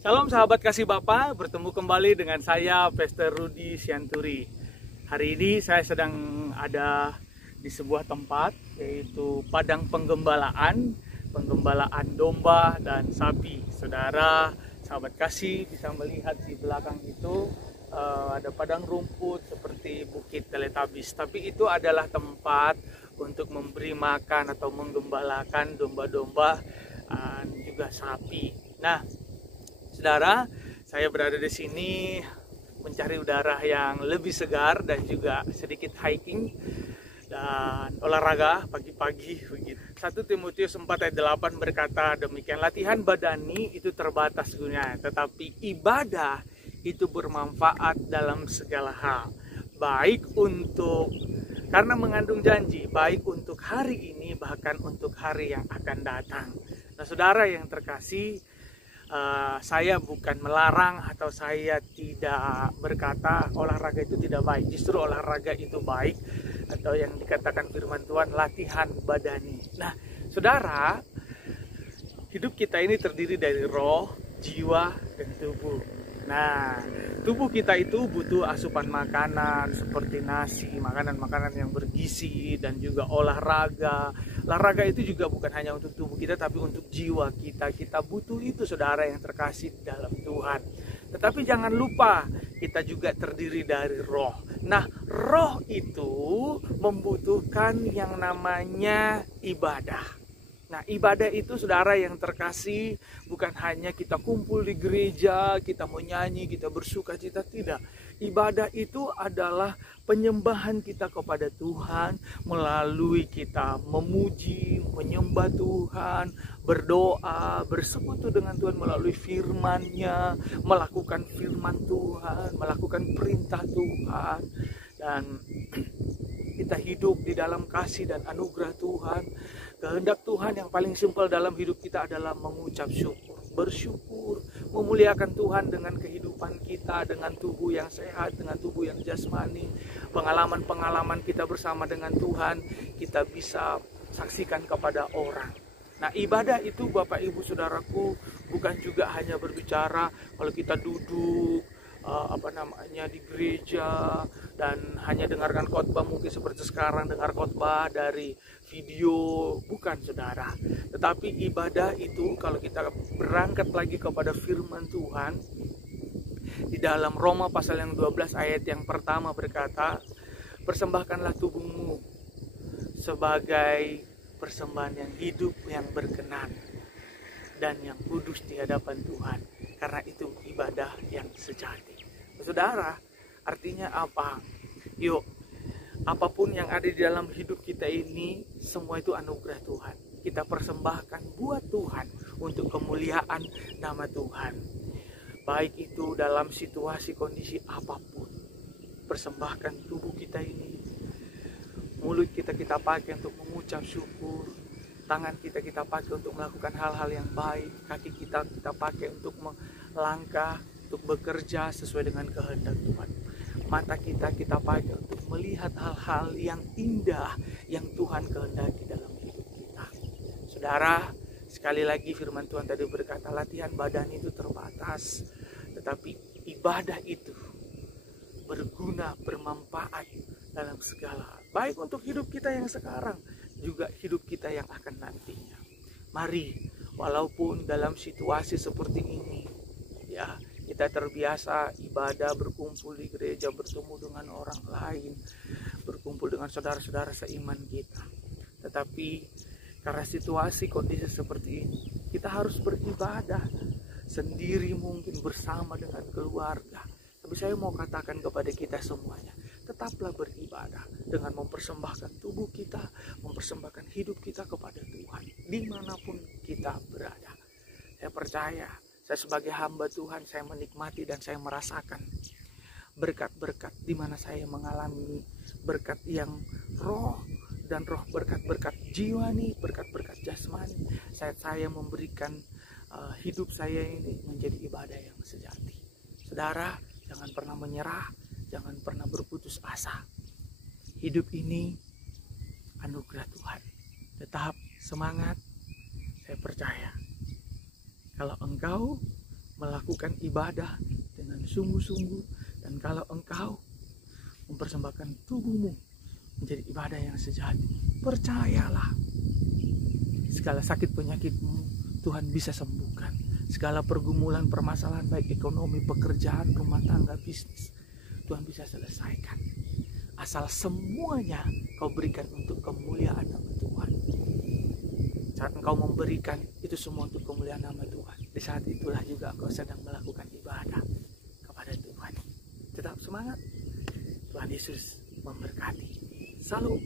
Salam sahabat kasih Bapa, bertemu kembali dengan saya Pastor Rudy Sianturi. Hari ini saya sedang ada di sebuah tempat, yaitu padang penggembalaan domba dan sapi. Saudara, sahabat kasih bisa melihat di belakang itu ada padang rumput seperti Bukit Teletabis. Tapi itu adalah tempat untuk memberi makan atau menggembalakan domba-domba dan juga sapi. Nah, saudara, saya berada di sini mencari udara yang lebih segar dan juga sedikit hiking dan olahraga pagi-pagi begitu. 1 Timotius 4 ayat 8 berkata demikian, latihan badani itu terbatas gunanya, tetapi ibadah itu bermanfaat dalam segala hal. Baik untuk, karena mengandung janji, baik untuk hari ini bahkan untuk hari yang akan datang. Nah, saudara yang terkasih, saya bukan melarang atau saya tidak berkata olahraga itu tidak baik. Justru olahraga itu baik, atau yang dikatakan firman Tuhan latihan badani. Nah, saudara, hidup kita ini terdiri dari roh, jiwa, dan tubuh. Nah, tubuh kita itu butuh asupan makanan seperti nasi, makanan-makanan yang bergizi, dan juga olahraga. Olahraga itu juga bukan hanya untuk tubuh kita, tapi untuk jiwa kita. Kita butuh itu, saudara yang terkasih dalam Tuhan. Tetapi jangan lupa, kita juga terdiri dari roh. Nah, roh itu membutuhkan yang namanya ibadah. Nah, ibadah itu, saudara yang terkasih, bukan hanya kita kumpul di gereja, kita menyanyi, kita bersuka cita, tidak. Ibadah itu adalah penyembahan kita kepada Tuhan melalui kita memuji, menyembah Tuhan, berdoa, bersekutu dengan Tuhan melalui firman-Nya, melakukan firman Tuhan, melakukan perintah Tuhan, dan kita hidup di dalam kasih dan anugerah Tuhan. Kehendak Tuhan yang paling simpel dalam hidup kita adalah mengucap syukur, bersyukur, memuliakan Tuhan dengan kehidupan kita, dengan tubuh yang sehat, dengan tubuh yang jasmani. Pengalaman-pengalaman kita bersama dengan Tuhan, kita bisa saksikan kepada orang. Nah, ibadah itu Bapak Ibu Saudaraku bukan juga hanya berbicara kalau kita duduk di gereja dan hanya dengarkan khotbah, mungkin seperti sekarang dengar khotbah dari video, bukan, saudara. Tetapi ibadah itu kalau kita berangkat lagi kepada firman Tuhan di dalam Roma pasal yang 12 ayat yang pertama berkata, persembahkanlah tubuhmu sebagai persembahan yang hidup, yang berkenan dan yang kudus di hadapan Tuhan, karena itu ibadah yang sejati. Saudara, artinya apa? Yuk, apapun yang ada di dalam hidup kita ini, semua itu anugerah Tuhan. Kita persembahkan buat Tuhan untuk kemuliaan nama Tuhan. Baik itu dalam situasi kondisi apapun. Persembahkan tubuh kita ini. Mulut kita pakai untuk mengucap syukur. Tangan kita pakai untuk melakukan hal-hal yang baik. Kaki kita pakai untuk melangkah, untuk bekerja sesuai dengan kehendak Tuhan. Mata kita pakai untuk melihat hal-hal yang indah yang Tuhan kehendaki dalam hidup kita. Saudara, sekali lagi firman Tuhan tadi berkata latihan badan itu terbatas, tetapi ibadah itu berguna, bermanfaat dalam segala hal. Baik untuk hidup kita yang sekarang, juga hidup kita yang akan nantinya. Mari, walaupun dalam situasi seperti ini, ya, kita terbiasa ibadah, berkumpul di gereja, bertemu dengan orang lain, berkumpul dengan saudara-saudara seiman kita. Tetapi karena situasi kondisi seperti ini, kita harus beribadah sendiri, mungkin bersama dengan keluarga. Tapi saya mau katakan kepada kita semuanya, tetaplah beribadah dengan mempersembahkan tubuh kita, mempersembahkan hidup kita kepada Tuhan, dimanapun kita berada. Saya percaya, saya sebagai hamba Tuhan, saya menikmati dan saya merasakan berkat-berkat di mana saya mengalami berkat yang roh dan roh, berkat-berkat jiwani, berkat-berkat jasmani. Saya memberikan hidup saya ini menjadi ibadah yang sejati. Saudara, jangan pernah menyerah, jangan pernah berputus asa. Hidup ini anugerah Tuhan. Tetap semangat, saya percaya. Kalau engkau melakukan ibadah dengan sungguh-sungguh, dan kalau engkau mempersembahkan tubuhmu menjadi ibadah yang sejati, percayalah, segala sakit penyakitmu Tuhan bisa sembuhkan. Segala pergumulan, permasalahan baik ekonomi, pekerjaan, rumah tangga, bisnis, Tuhan bisa selesaikan. Asal semuanya kau berikan untuk kemuliaan nama Tuhan. Saat engkau memberikan itu semua untuk kemuliaan nama Tuhan, di saat itulah juga engkau sedang melakukan ibadah kepada Tuhan. Tetap semangat. Tuhan Yesus memberkati. Salam.